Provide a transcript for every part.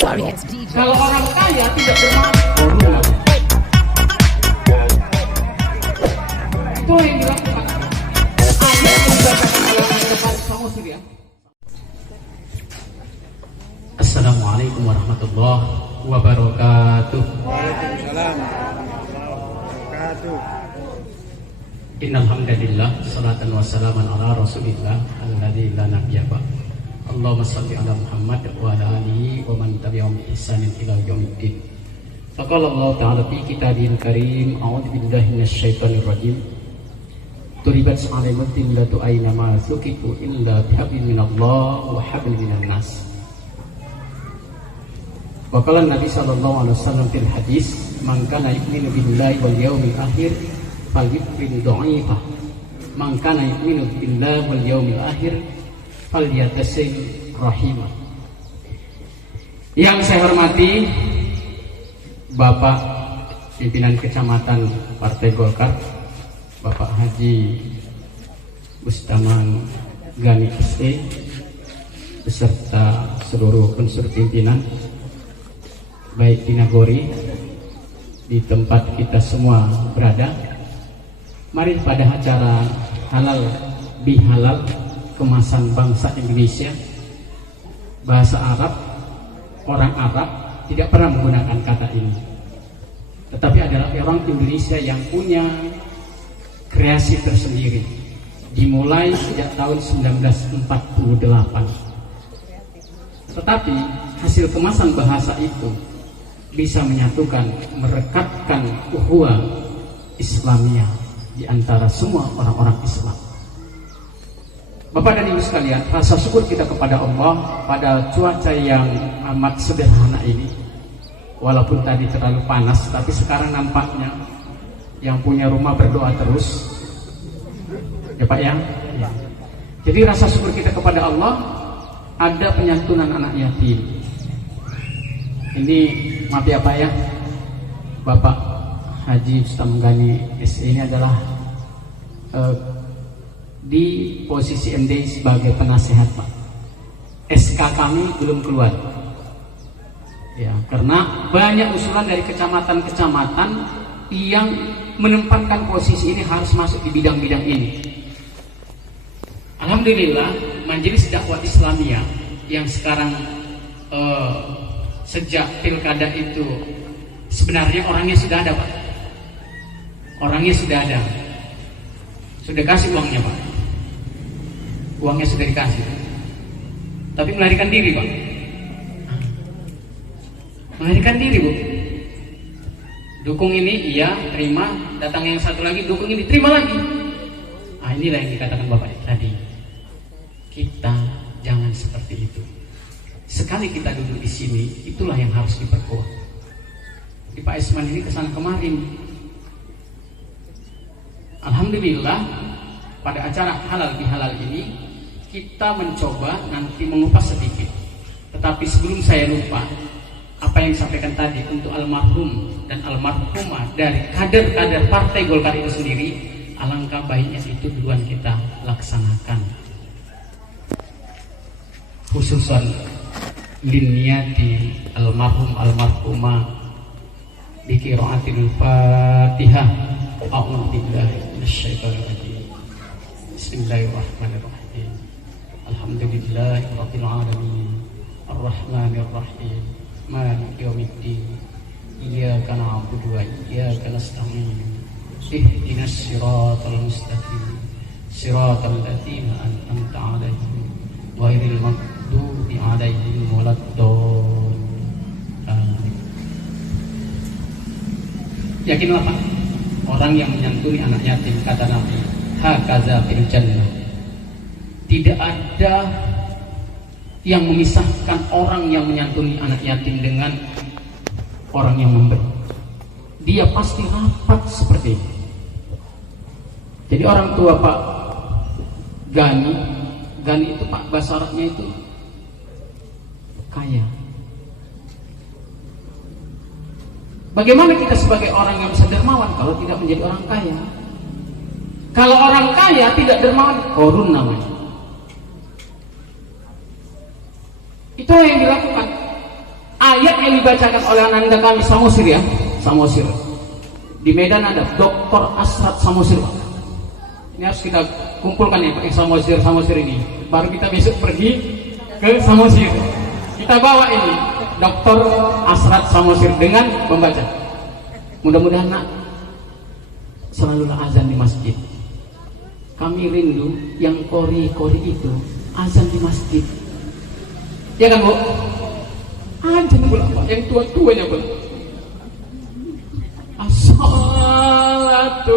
Sorry, it's DJ. Kalau orang kaya tidak dermawan, itu yang dilakukan. Ayat yang dikatakan oleh Al-Quran sama ya. Assalamualaikum warahmatullahi wabarakatuh. Waalaikumsalam warahmatullahi wabarakatuh. Innal hamdalillah salatan wassalaman ala rasulillah alladzi la nabiyya ba'd. Allahumma shalli ala Muhammad wa ala alihi wa man tabi'ahum bi ihsanin ila yaumiddin. Faqala Allah ta'ala fi kitabihil karim, a'udzu billahi minasyaitonir rajim. Turibat alaikum la tu'aina ma sukitu illa bihablin minallah wa hablin minan nas. Wa qala Nabi sallallahu alaihi wasallam fil hadis, man kana yu'minu billahi wal yawmil akhir falyukrim dha'ifah. Man kana yu'minu billahi wal yawmil akhir falyatasim rahimah. Yang saya hormati Bapak pimpinan Kecamatan Partai Golkar, Bapak Haji Bustaman Gani SE, beserta seluruh unsur pimpinan baik di Nagori, di tempat kita semua berada. Mari pada acara halal bihalal kemasan bangsa Indonesia, bahasa Arab, orang Arab tidak pernah menggunakan kata ini, tetapi adalah orang Indonesia yang punya kreasi tersendiri dimulai sejak tahun 1948. Tetapi hasil kemasan bahasa itu bisa menyatukan, merekatkan ukhuwah Islamiyah di antara semua orang-orang Islam. Bapak dan Ibu sekalian, rasa syukur kita kepada Allah pada cuaca yang amat sederhana ini. Walaupun tadi terlalu panas, tapi sekarang nampaknya yang punya rumah berdoa terus. Ya Pak ya? Ya. Jadi rasa syukur kita kepada Allah, ada penyantunan anak yatim. Ini maaf ya Pak ya, Bapak Haji Bustaman Gani SE ini adalah di posisi MD sebagai penasehat Pak. SK kami belum keluar ya, karena banyak usulan dari kecamatan-kecamatan yang menempatkan posisi ini harus masuk di bidang-bidang ini. Alhamdulillah Majelis Dakwah Islamiyah yang sekarang sejak pilkada itu sebenarnya orangnya sudah ada Pak. Orangnya sudah ada, sudah kasih uangnya Pak. Uangnya sudah dikasih, tapi melarikan diri Pak. Melarikan diri Bu. Dukung ini iya terima, datang yang satu lagi dukung ini terima lagi. Ah inilah yang dikatakan Bapak tadi. Kita jangan seperti itu. Sekali kita duduk di sini, itulah yang harus diperkuat. Di Pak Esman ini kesana kemarin. Alhamdulillah pada acara halal bihalal ini kita mencoba nanti mengupas sedikit. Tetapi sebelum saya lupa, apa yang disampaikan tadi untuk almarhum dan almarhumah dari kader-kader Partai Golkar itu sendiri, alangkah baiknya itu duluan kita laksanakan. Khususan linniyati almarhum almarhumah di qiraatil Fatihah. A'udzu billahi minasyaitonir rajim. Bismillahirrahmanirrahim. Alhamdulillahirabbil alamin. Arrahmanir rahim. Maliki yaumiddin. Iyyaka na'budu wa iyyaka nasta'in. Ihdinas siratal mustaqim. Siratal ladzina an'amta 'alaihim ghairil maghdubi 'alaihim waladdallin. Yakinlah Pak, orang yang menyantuni anak yatim, kata Nabi, hakaza fil jannah. Tidak ada yang memisahkan orang yang menyantuni anak yatim dengan orang yang memberi. Dia pasti rapat seperti itu. Jadi orang tua Pak Gani itu Pak bahasa Arabnya itu kaya. Bagaimana kita sebagai orang yang bisa dermawan kalau tidak menjadi orang kaya? Kalau orang kaya tidak dermawan, korun namanya. Itu yang dilakukan. yang dibacakan oleh Ananda kami Samosir ya, Samosir. Di Medan ada Dr. Asrat Samosir. Ini harus kita kumpulkan ya Pak, Samosir ini. Baru kita besok pergi ke Samosir. Kita bawa ini Dr. Asrat Samosir dengan membaca. Mudah-mudahan nak selalulah azan di masjid. Kami rindu yang kori-kori itu azan di masjid. Ya kan Bu? Azan pula Pak, yang tua-tuanya pula. As-salatu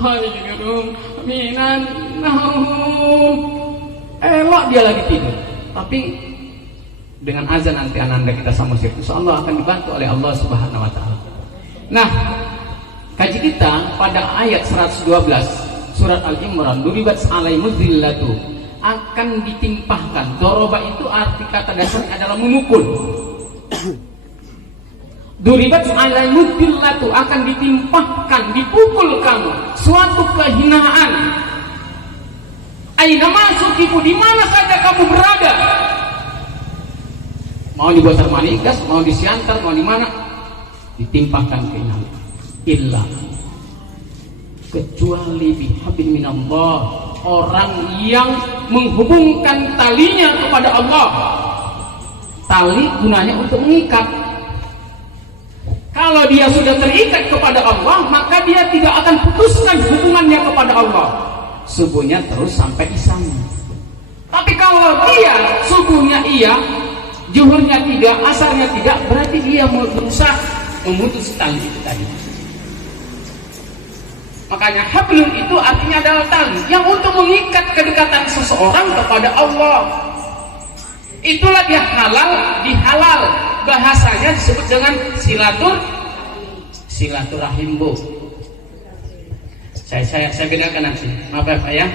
khairun minan naum. Elok dia lagi tidur. Tapi dengan azan nanti Ananda kita Samosir, insyaallah akan dibantu oleh Allah Subhanahu wa taala. Nah, kaji kita pada ayat 112 surat Al-Imran, duribat alaihimuz zillatu, akan ditimpahkan. Doroba itu arti kata dasarnya adalah memukul. Duribat alaihimuz zillatu, akan ditimpahkan, dipukul kamu suatu kehinaan. Aina masukifu, di mana saja kamu berada. Mau di Bosar Manigas, mau di Siantar, mau di mana, ditimpahkan kehinaan. Illa, kecuali bihablin minallah, orang yang menghubungkan talinya kepada Allah. Tali gunanya untuk mengikat. Kalau dia sudah terikat kepada Allah, maka dia tidak akan putuskan hubungannya kepada Allah. Subuhnya terus sampai isanya. Tapi kalau dia subuhnya iya, zuhurnya tidak, asarnya tidak, berarti dia berusaha memutus tali itu tadi. Makanya hablun itu artinya adalah tali yang untuk mengikat kedekatan seseorang kepada Allah. Itulah dia halal, dihalal. Bahasanya disebut dengan silaturahim Bu. Saya bedakan nanti. Maaf ya Pak ya,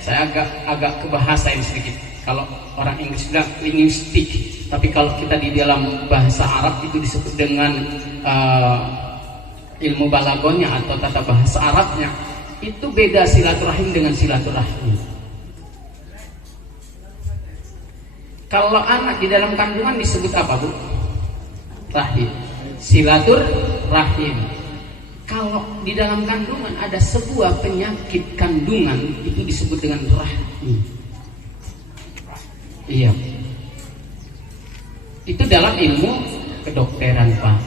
saya agak kebahasain sedikit. Kalau orang Inggris bilang linguistik, tapi kalau kita di dalam bahasa Arab itu disebut dengan ilmu balagonya atau tata bahasa Arabnya. Itu beda silaturahim dengan silaturahim. Kalau anak di dalam kandungan disebut apa Bu? Rahim. Silaturahim. Kalau di dalam kandungan ada sebuah penyakit kandungan, itu disebut dengan rahim. Iya. Itu dalam ilmu kedokteran Pak.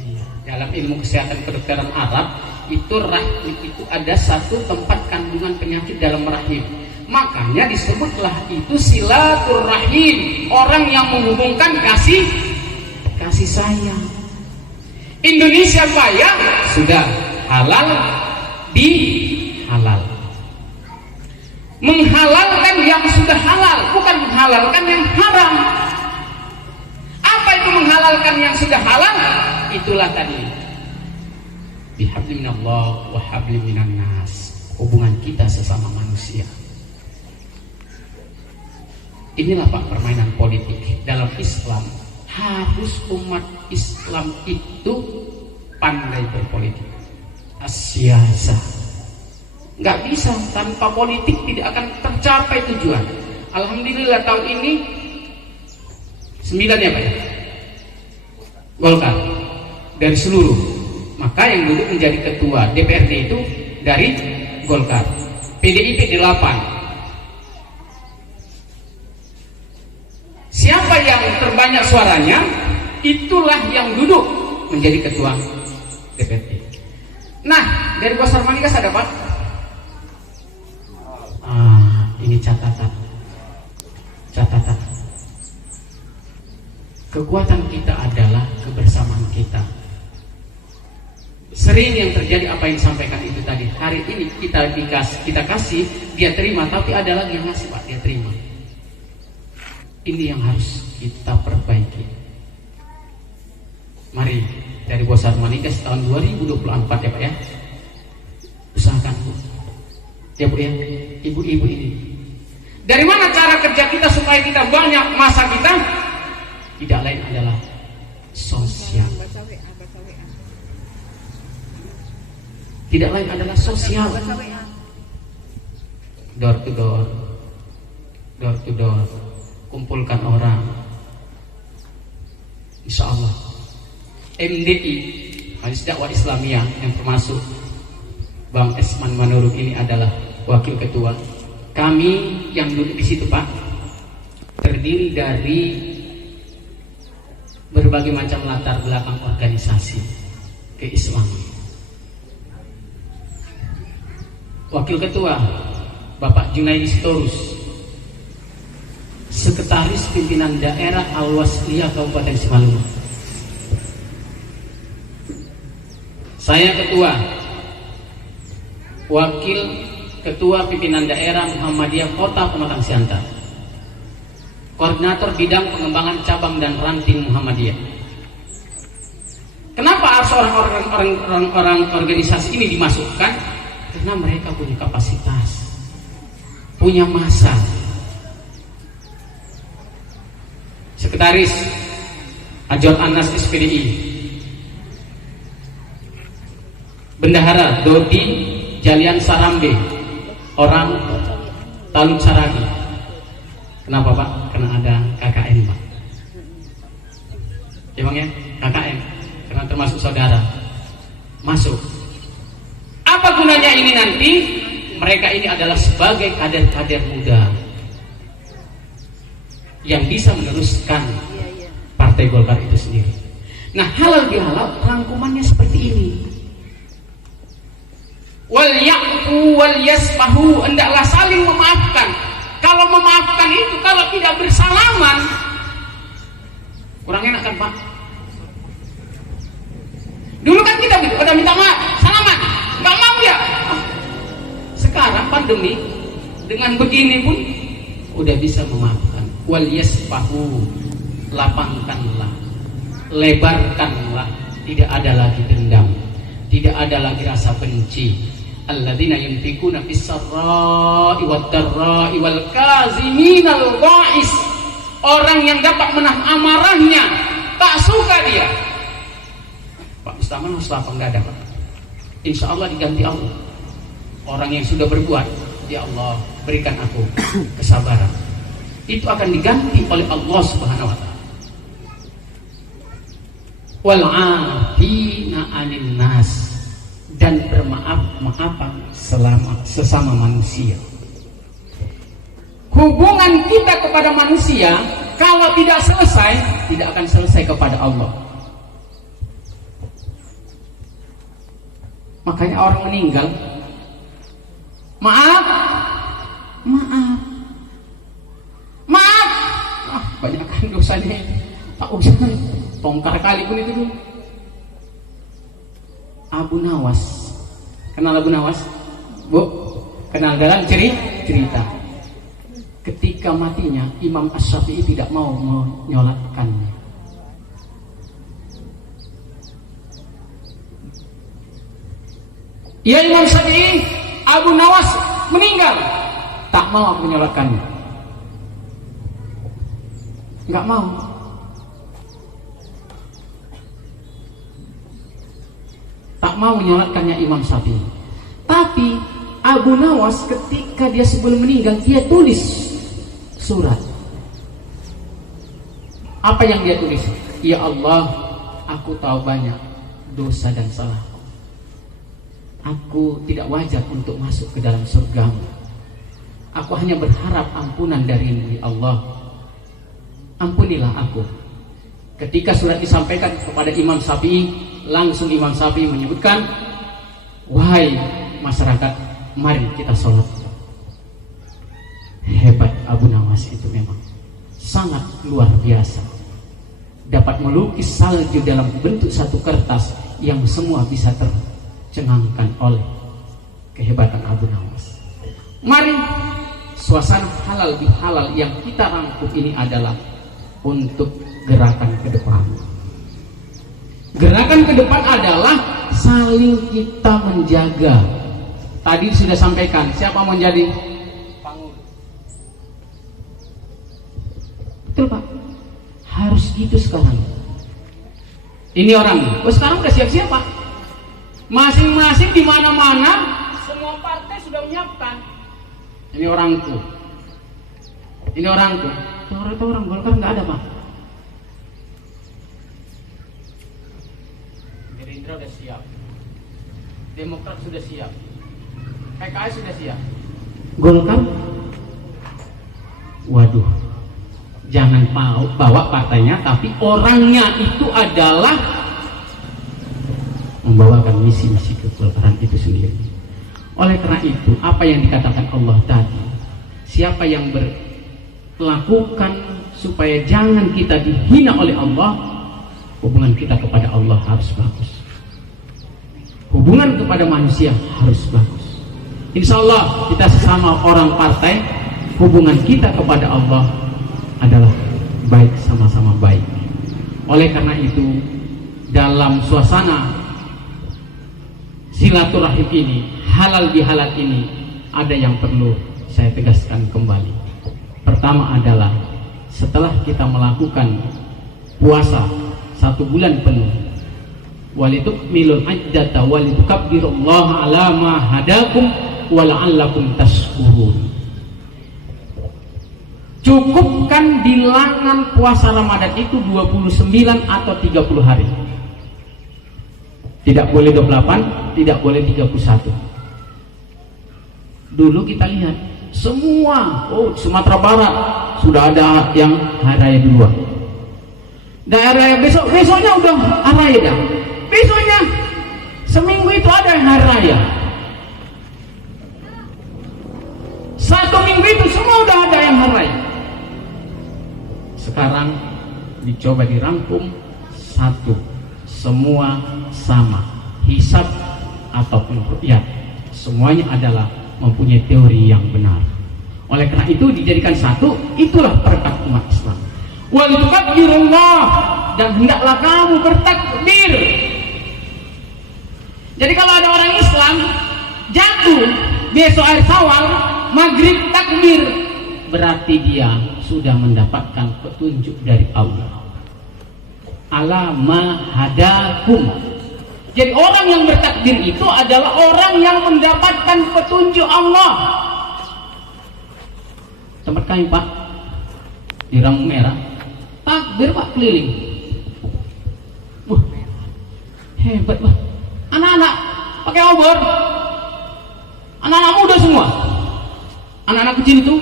Iya. Dalam ilmu kesehatan kedokteran Arab, itu rahim itu ada satu tempat kandungan penyakit dalam rahim. Makanya disebutlah itu silaturahim, orang yang menghubungkan kasih sayang. Indonesia kaya sudah halal dihalal. Menghalalkan yang sudah halal, bukan menghalalkan yang haram. Apa itu menghalalkan yang sudah halal? Itulah tadi bihablin minallah wa hablin minan nas, hubungan kita sesama manusia. Inilah Pak permainan politik dalam Islam. Harus umat Islam itu pandai berpolitik. Asyasa. Nggak bisa, tanpa politik tidak akan tercapai tujuan. Alhamdulillah tahun ini 9 ya Pak ya, Golkar dari seluruh. Maka yang duduk menjadi ketua DPRD itu dari Golkar. PDIP 8. Siapa yang terbanyak suaranya, itulah yang duduk menjadi ketua DPRD. Nah, dari Bosar Manigas ada Pak? Ini catatan. Kekuatan kita adalah kebersamaan kita. Sering yang terjadi apa yang disampaikan itu tadi. Hari ini kita kasih, dia terima, tapi ada lagi yang ngasih Pak, dia terima. Ini yang harus kita perbaiki. Mari dari Bosar Manigas tahun 2024 ya Pak ya, usahakan Bu. Ya Bu ya, ibu-ibu ini. Dari mana cara kerja kita supaya kita banyak masa kita? Tidak lain adalah sosial. Tidak lain adalah sosial. Door to door. Kumpulkan orang. Insya Allah. MDI, Majelis Dakwah Islamiyah, yang termasuk Bang Esman Manurung ini adalah wakil ketua. Kami yang duduk di situ Pak, terdiri dari berbagai macam latar belakang organisasi keislaman. Wakil ketua Bapak Junaidi Sitorus, Sekretaris Pimpinan Daerah Al-Wasliyah Kabupaten Simalungun. Saya ketua, Wakil Ketua Pimpinan Daerah Muhammadiyah Kota Pematang Siantar, Koordinator Bidang Pengembangan Cabang dan Ranting Muhammadiyah. Kenapa harus orang organisasi ini dimasukkan? Karena mereka punya kapasitas, punya masa. Sekretaris Ajol Anas SPDI, Bendahara Dodi Jalian Sarambe, orang Talun Saragi. Kenapa Pak? Karena ada KKN Pak. Ya Bang ya, KKN, karena termasuk saudara. Masuk. Apa gunanya ini nanti? Mereka ini adalah sebagai kader-kader muda yang bisa meneruskan Partai Golkar itu sendiri. Nah, halal bihalal rangkumannya seperti ini. Wal ya'fu wal yasfahu, hendaklah saling memaafkan. Kalau memaafkan itu, kalau tidak bersalaman, kurang enak kan Pak? Dulu kan kita udah minta maaf, salaman, nggak mau ya. Sekarang pandemi, dengan begini pun udah bisa memaafkan. Wal yasfahu, lapangkanlah, lebarkanlah, tidak ada lagi dendam, tidak ada lagi rasa benci. Alladzina yunfikuna fis-sarra'i wad-dharra'i wal kaziminal ghaiz, orang yang dapat menahan amarahnya, tak suka dia. Pak Mustaman harus lapang dada Pak. Insya Allah diganti Allah. Orang yang sudah berbuat, ya Allah berikan aku kesabaran, itu akan diganti oleh Allah Subhanahu wa taala. Wal 'afina 'anil nas, dan bermaaf-maafan sesama manusia. Hubungan kita kepada manusia kalau tidak selesai, tidak akan selesai kepada Allah. Makanya orang meninggal, maaf, banyakkan dosanya, tak usah tongkar kali pun itu dulu. Abu Nawas, kenal Abu Nawas? Bu, kenal dalam cerita. Ketika matinya, Imam Asy-Syafi'i tidak mau menyolatkannya. Ya Imam Syafi'i, Abu Nawas meninggal, tak mau aku menyolatkannya. Enggak mau. Tak mau menyolatkannya Imam Syafi'i. Tapi Abu Nawas ketika dia sebelum meninggal, dia tulis surat. Apa yang dia tulis? Ya Allah, aku tahu banyak dosa dan salah. Aku tidak wajar untuk masuk ke dalam surga-Mu. Aku hanya berharap ampunan dari Allah. Ampunilah aku. Ketika surat disampaikan kepada Imam Syafi'i, langsung Imam Syafi'i menyebutkan, wahai masyarakat, mari kita sholat. Hebat Abu Nawas itu memang, sangat luar biasa. Dapat melukis salju dalam bentuk satu kertas yang semua bisa tercengangkan oleh kehebatan Abu Nawas. Mari, suasana halal bihalal yang kita rangkum ini adalah untuk gerakan ke depan. Gerakan ke depan adalah saling kita menjaga. Tadi sudah sampaikan, siapa menjadi pangurus? Betul Pak, harus gitu sekarang. Ini orang, sekarang udah siap-siap Pak. Masing-masing di mana-mana, semua partai sudah menyiapkan. Ini orangku, ini orangku. Orang Golkar nggak ada Pak. Gerindra sudah siap, Demokrat sudah siap, PKS sudah siap, Golkar, waduh, jangan bawa partainya, tapi orangnya itu adalah membawakan misi-misi kegolkaran itu sendiri. Oleh karena itu, apa yang dikatakan Allah tadi, siapa yang melakukan supaya jangan kita dihina oleh Allah, hubungan kita kepada Allah harus bagus, hubungan kepada manusia harus bagus. Insya Allah kita sesama orang partai, hubungan kita kepada Allah adalah baik, sama-sama baik. Oleh karena itu, dalam suasana silaturahim ini, halal bihalal ini, ada yang perlu saya tegaskan kembali. Pertama adalah setelah kita melakukan puasa 1 bulan penuh, walitukmilul iddata walitukabbirullaha ala ma hadakum wala'allakum tashkurun. Cukupkan bilangan puasa Ramadan itu 29 atau 30 hari. Tidak boleh 28, tidak boleh 31. Dulu kita lihat semua, Sumatera Barat sudah ada yang hari raya duluan. Daerah besoknya udah hari raya dah. Besoknya seminggu itu ada yang hari raya. 1 minggu itu semua udah ada yang hari raya. Sekarang dicoba dirangkum satu, semua sama, hisab ataupun ru'yat, semuanya adalah mempunyai teori yang benar. Oleh karena itu dijadikan satu, itulah perekat umat Islam. Walitukabirullah, dan hendaklah kamu bertakbir. Jadi kalau ada orang Islam jatuh besok air Syawal, maghrib takbir, berarti dia sudah mendapatkan petunjuk dari Allah. Ala ma hadakum. Jadi orang yang bertakbir itu adalah orang yang mendapatkan petunjuk Allah. Tempat kami Pak, di Lampu Merah, takbir Pak keliling. Hebat Pak. Anak-anak pakai obor, anak-anak muda semua, anak-anak kecil itu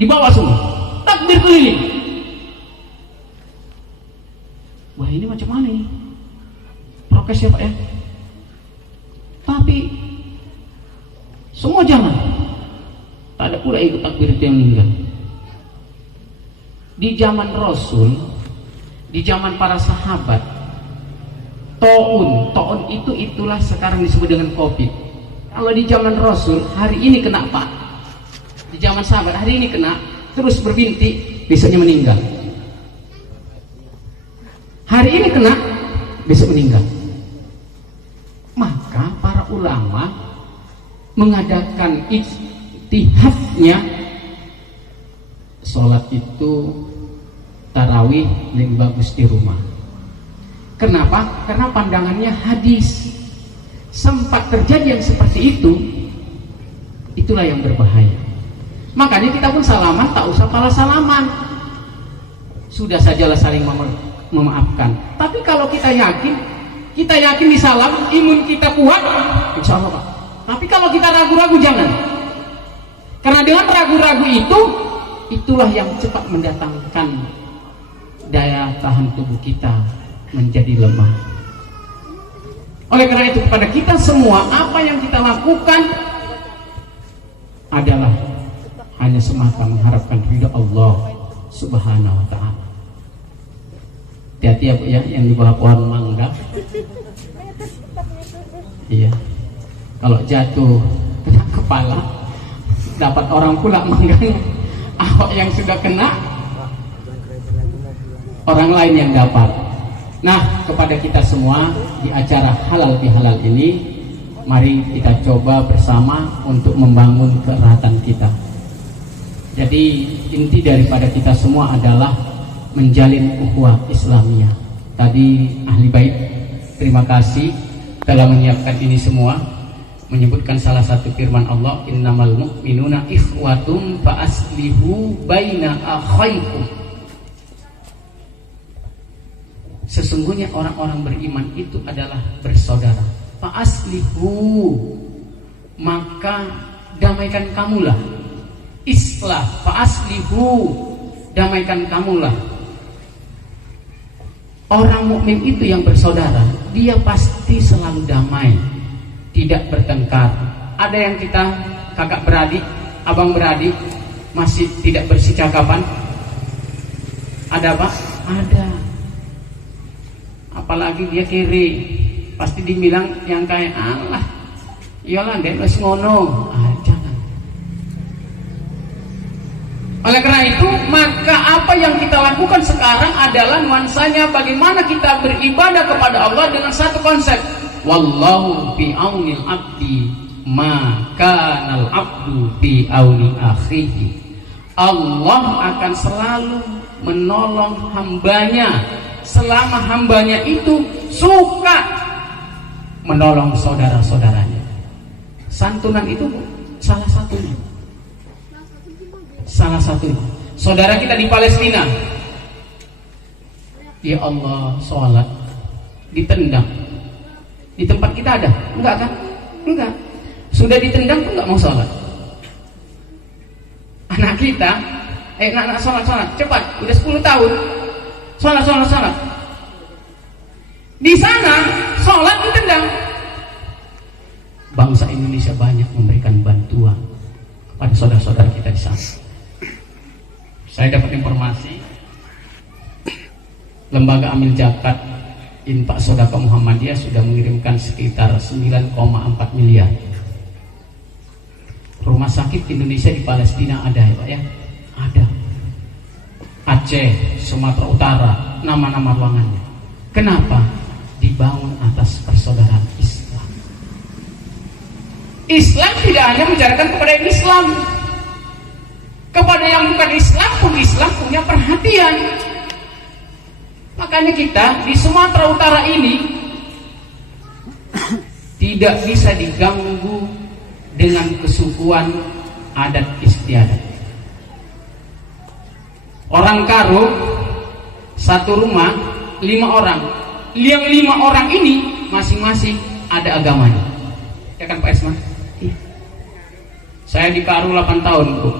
dibawa semua, takbir keliling. Wah, ini macam mana ini? Prokes ya Pak ya. Tapi semua jangan. Tak ada pula ikut takbir itu yang meninggal. Di zaman Rasul, di zaman para sahabat, To'un itulah sekarang disebut dengan Covid. Kalau di zaman Rasul, hari ini kena Pak. Di zaman sahabat, hari ini kena, terus berbintik, besoknya meninggal. Hari ini kena, besok meninggal. Maka para ulama mengadakan ijtihadnya, sholat itu tarawih lebih bagus di rumah. Kenapa? Karena pandangannya hadis. Sempat terjadi yang seperti itu, itulah yang berbahaya. Makanya kita pun salaman tak usah pala salaman, sudah sajalah saling memaafkan. Tapi kalau kita yakin di salam, imun kita kuat, insya Allah Pak. Tapi kalau kita ragu-ragu jangan. Karena dengan ragu-ragu itulah yang cepat mendatangkan daya tahan tubuh kita menjadi lemah. Oleh karena itu kepada kita semua, apa yang kita lakukan adalah hanya semata mengharapkan ridha Allah Subhanahu wa ta'ala. Hati-hati ya Bu ya, yang di bawah pohon mangga. Iya. Kalau jatuh kena kepala, dapat orang pula mangganya. Ahok yang sudah kena, orang lain yang dapat. Nah, kepada kita semua di acara halal bihalal ini, mari kita coba bersama untuk membangun keeratan kita. Jadi inti daripada kita semua adalah menjalin ukhuwah Islamiyah. Tadi ahli bait, terima kasih telah menyiapkan ini semua, menyebutkan salah satu firman Allah, innamal mu'minuna ikhwatum fa aslihu baina akhaikum. Sesungguhnya orang-orang beriman itu adalah bersaudara. Fa aslihu, maka damaikan kamulah. Islah, fa aslihu, damaikan kamulah. Orang mukmin itu yang bersaudara, dia pasti selalu damai, tidak bertengkar. Ada yang kita kakak beradik, abang beradik masih tidak bersicakapan? Ada Pak? Ada. Apalagi dia kiri, pasti dibilang yang kayak Allah. Iyalah dek wis ngono. Jangan. Oleh karena itu, maka apa yang kita lakukan sekarang adalah nuansanya bagaimana kita beribadah kepada Allah dengan satu konsep. Wallahu fi aunil abdi ma kanal abdu fi auni akhihi. Allah akan selalu menolong hambanya selama hambanya itu suka menolong saudara-saudaranya. Santunan itu salah satunya. Salah satunya. Saudara kita di Palestina, ya Allah, sholat ditendang. Di tempat kita ada? Enggak kan? Enggak. Sudah ditendang pun enggak mau sholat. Anak kita, anak sholat, cepat, udah 10 tahun, sholat. Di sana sholat ditendang. Bangsa Indonesia banyak memberikan bantuan kepada saudara-saudara kita di sana. Saya dapat informasi, Lembaga Amil Zakat Infak Sodaqah Muhammadiyah sudah mengirimkan sekitar 9,4 miliar. Rumah sakit Indonesia di Palestina ada ya Pak ya? Ada. Aceh, Sumatera Utara, nama-nama ruangannya. Kenapa? Dibangun atas persaudaraan Islam. Islam tidak hanya menjadikan kepada Islam, kepada yang bukan Islam pun Islam punya perhatian. Makanya kita di Sumatera Utara ini tidak bisa diganggu dengan kesukuan adat istiadat. Orang Karo satu rumah 5 orang. Yang 5 orang ini masing-masing ada agamanya. Ya kan Pak Esman? Iya. Saya di Karo 8 tahun Bu.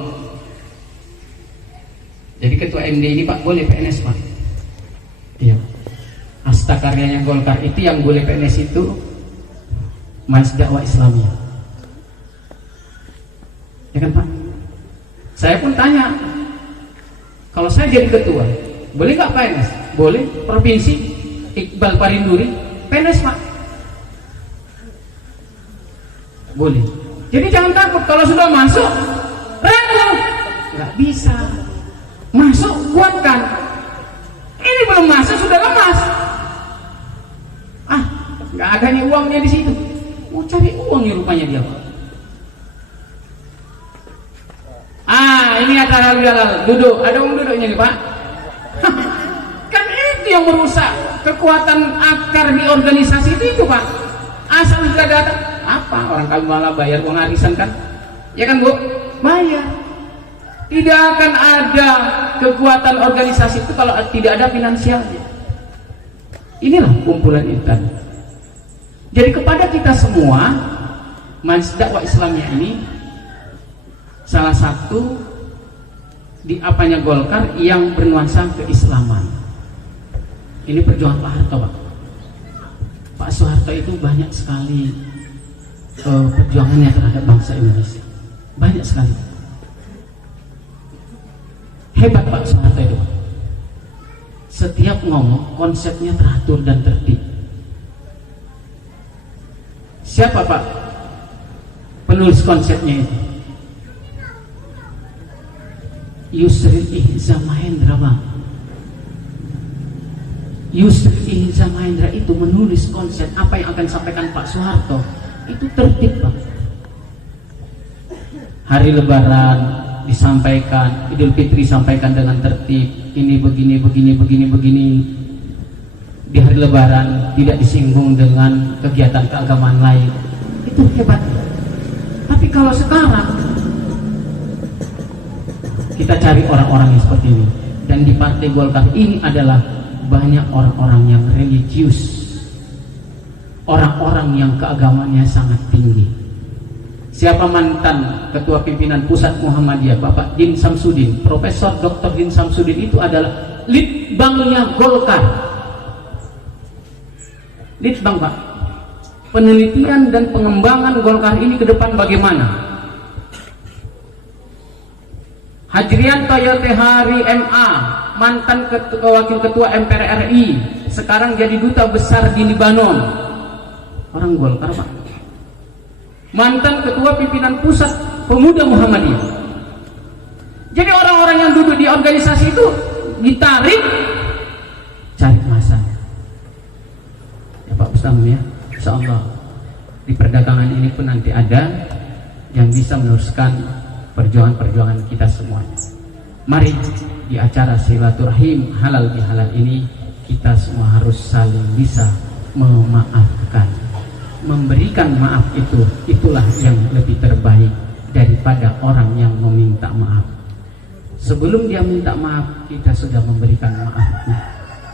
Jadi ketua MD ini Pak boleh PNS Pak? Iya. Asta karyanya Golkar itu yang boleh PNS itu Majelis Dakwah Islamiyah. Ya kan Pak? Saya pun tanya, kalau saya jadi ketua, boleh nggak PNS? Boleh. Provinsi Iqbal Parinduri PNS Pak? Boleh. Jadi jangan takut kalau sudah masuk ragu, nggak bisa. Masuk kuatkan. Ini belum masuk sudah lemas. Nggak ada nih uangnya di situ. Mau cari uang nih rupanya dia Pak. Ini acara halal duduk. Ada uang duduknya nih Pak. Kan itu yang merusak kekuatan akar di organisasi itu Pak. Asal sudah datang apa orang kami malah bayar uang arisan kan? Ya kan Bu? Bayar. Tidak akan ada kekuatan organisasi itu kalau tidak ada finansialnya. Inilah kumpulan intan. Jadi kepada kita semua, Majelis Dakwah Islamiyah ini salah satu di apanya Golkar yang bernuansa keislaman. Ini perjuangan Pak Harto Pak. Pak Soeharto itu banyak sekali perjuangannya terhadap bangsa Indonesia. Banyak sekali. Hebat Pak Soeharto itu. Setiap ngomong konsepnya teratur dan tertib. Siapa Pak penulis konsepnya itu? Yusril Ihza Mahendra Pak. Yusril Ihza Mahendra itu menulis konsep apa yang akan disampaikan Pak Soeharto. Itu tertib Pak. Hari Lebaran disampaikan, Idul Fitri sampaikan dengan tertib. Ini begini. Di hari Lebaran tidak disinggung dengan kegiatan keagamaan lain. Itu hebat. Tapi kalau sekarang kita cari orang-orang yang seperti ini, dan di Partai Golkar ini adalah banyak orang-orang yang religius, orang-orang yang keagamaannya sangat tinggi. Siapa mantan ketua pimpinan pusat Muhammadiyah, Bapak Din Samsudin, Profesor Dr. Din Samsudin itu adalah litbangnya Golkar. Litbang, Pak. Penelitian dan pengembangan Golkar ini ke depan bagaimana? Hajrianto Yotehari MA, mantan wakil ketua MPR RI, sekarang jadi duta besar di Libanon. Orang Golkar, Pak. Mantan ketua pimpinan pusat pemuda Muhammadiyah. Jadi orang-orang yang duduk di organisasi itu ditarik cari masa. Ya Pak Ustaz ya, insyaallah di perdagangan ini pun nanti ada yang bisa meneruskan perjuangan-perjuangan kita semuanya. Mari di acara silaturahim halal bihalal ini kita semua harus saling bisa memaafkan. Memberikan maaf itulah yang lebih terbaik daripada orang yang meminta maaf. Sebelum dia minta maaf, kita sudah memberikan maafnya.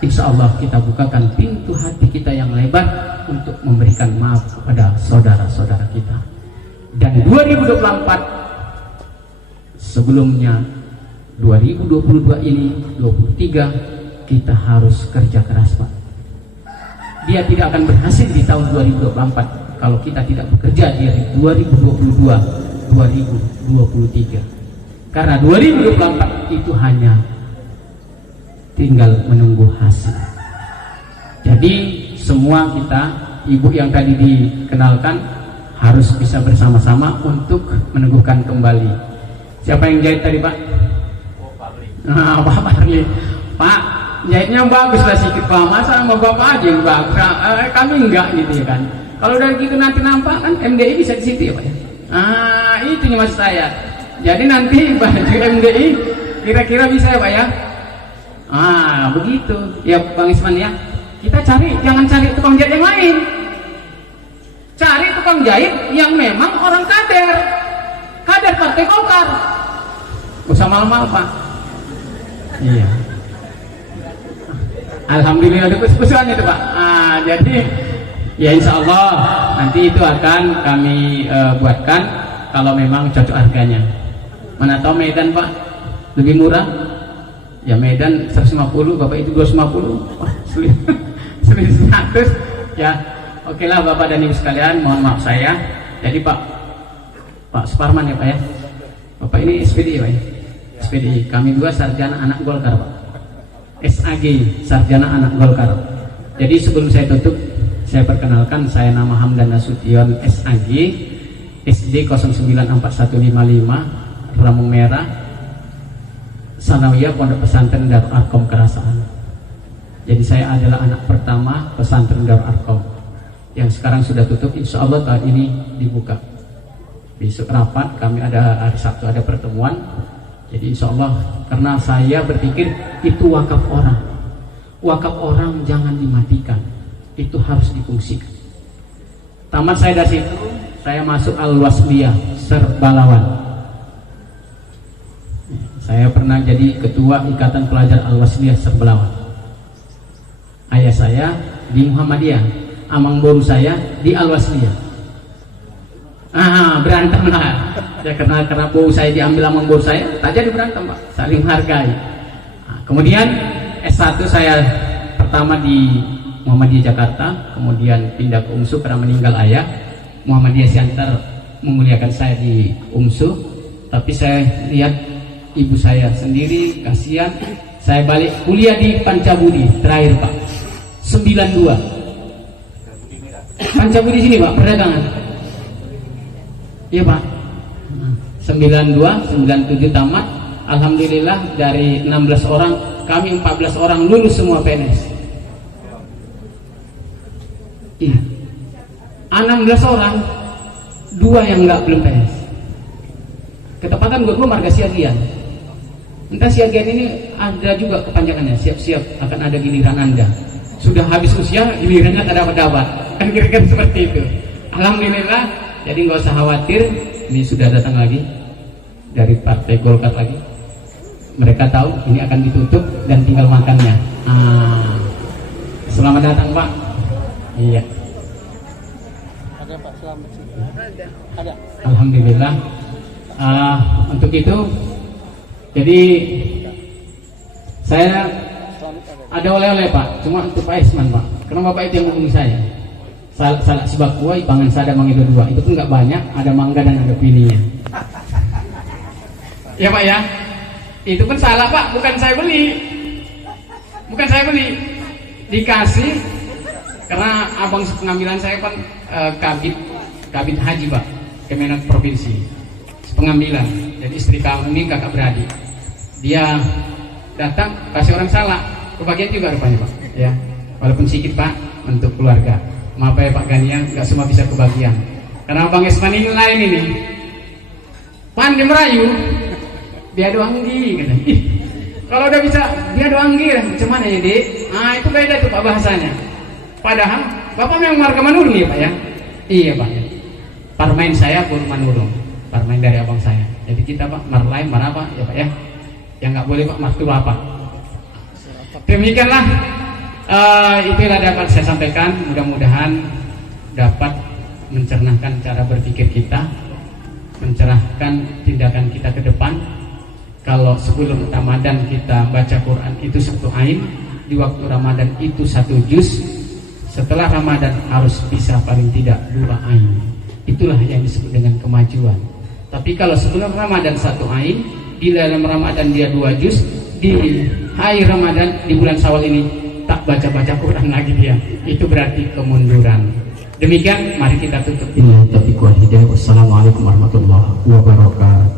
Insya Allah kita bukakan pintu hati kita yang lebar untuk memberikan maaf kepada saudara-saudara kita. Dan 2024 sebelumnya 2022 ini 23 kita harus kerja keras, Pak. Dia tidak akan berhasil di tahun 2024 kalau kita tidak bekerja di 2022 2023. Karena 2024 itu hanya tinggal menunggu hasil. Jadi semua kita, ibu yang tadi dikenalkan, harus bisa bersama-sama untuk meneguhkan kembali. Siapa yang jahit tadi, Pak? Nah, Pak Parli. Pak, jahitnya bagus lah sedikit, Pak. Masa sama Bapak aja yang bagus? Kami enggak gitu ya kan. Kalau dari gitu nanti nampak kan MDI bisa di situ ya, Pak ya. Itu nih maksud saya. Jadi nanti baju MDI kira-kira bisa ya, Pak ya? Begitu. Ya Bang Isman ya. Kita cari, jangan cari tukang jahit yang lain. Cari tukang jahit yang memang orang kader Partai Golkar. Usah malam-malam, Pak. Iya. Alhamdulillah ada kus-kusan itu, Pak. Jadi ya insya Allah nanti itu akan kami buatkan kalau memang cocok harganya. Mana tahu Medan, Pak, lebih murah. Ya Medan 150, Bapak itu 250. Wah, selisih 100. Ya, oke lah Bapak dan Ibu sekalian, mohon maaf saya. Jadi Pak Suparman ya Pak ya. Bapak ini SPDI Pak ya. SPDI. Kami dua sarjana anak Golkar Pak. SAG, sarjana anak Golkar. Jadi sebelum saya tutup, saya perkenalkan, saya nama Hamdan Nasution SAG, SD 094155, Ramung Merah, Sanawiyah Pondok Pesantren Darul Arkom Kerasaan. Jadi saya adalah anak pertama pesantren Darul Arkom yang sekarang sudah tutup. Insya Allah tahun ini dibuka. Besok rapat, kami ada hari Sabtu ada pertemuan. Jadi insya Allah, karena saya berpikir itu wakaf orang. Wakaf orang jangan dimatikan, itu harus difungsikan. Tamat saya dari situ, saya masuk Al-Wasliyah Serbalawan. Saya pernah jadi ketua Ikatan Pelajar Al-Wasliyah Serbalawan. Ayah saya di Muhammadiyah, amang boru saya di Al-Wasliyah. Berantem lah. Ya, karena bau saya diambil amang boru saya, tak jadi berantem Pak, saling menghargai. Kemudian S1 saya pertama di Muhammadiyah Jakarta, kemudian pindah ke UMSU karena meninggal ayah. Muhammadiyah Siantar memuliakan saya di UMSU, tapi saya lihat ibu saya sendiri kasihan. Saya balik kuliah di Pancabudi terakhir Pak, 92. Pancabudi sini Pak, perdagangan. Iya Pak. 92, 97 tamat. Alhamdulillah dari 16 orang, kami 14 orang lulus semua PNS. Iya. 16 orang, 2 yang enggak belum PNS. Ketepatan buat gue marga Siagian. Entah Siagian ini ada juga kepanjangannya, siap-siap akan ada giliran Anda. Sudah habis usia, gilirannya tak dapat-dapat. Kan kira-kira seperti itu. Alhamdulillah. Jadi nggak usah khawatir, ini sudah datang lagi dari Partai Golkar lagi. Mereka tahu ini akan ditutup dan tinggal makannya. Selamat datang Pak. Iya. Ada Pak, selamat sih. Ada. Alhamdulillah. Untuk itu, jadi saya ada oleh-oleh Pak, cuma untuk Pak Isman Pak. Karena Bapak itu yang ngomong saya. Salah sebab kuai pangan sada mangido dua. Itu pun nggak banyak, ada mangga dan ada pininya. Ya Pak ya. Itu pun salah Pak, bukan saya beli. Bukan saya beli. Dikasih karena abang pengambilan saya kan kabit haji Pak, Kemenak provinsi. Pengambilan. Jadi istri kami kakak beradik. Dia datang kasih orang salah. Kebagian juga rupanya Pak. Ya. Walaupun sedikit Pak untuk keluarga. Maaf ya Pak Ganian, nggak semua bisa kebagian. Karena Bang Esman ini lain ini. Pandai merayu, dia doanggi katanya. Ih, kalau udah bisa dia doanggi, macam mana ya Dek? Itu beda tuh Pak bahasanya. Padahal Bapak memang warga Manurung ya Pak ya? Iya Pak. Parmain saya pun Manurung, parmain dari abang saya. Jadi kita Pak marlai marapa ya Pak ya? Yang nggak boleh Pak martua Pak. Demikianlah. Itulah dapat saya sampaikan. Mudah-mudahan dapat mencernahkan cara berpikir kita, mencerahkan tindakan kita ke depan. Kalau sebelum Ramadan kita baca Quran itu 1 ain, di waktu Ramadan itu 1 juz, setelah Ramadan harus bisa paling tidak 2 ain. Itulah yang disebut dengan kemajuan. Tapi kalau sebelum Ramadan 1 ain, di dalam Ramadan dia 2 juz, di hari Ramadan di bulan Syawal ini tak baca-baca Quran lagi dia, itu berarti kemunduran. Demikian, mari kita tutup. Wassalamualaikum warahmatullahi wabarakatuh.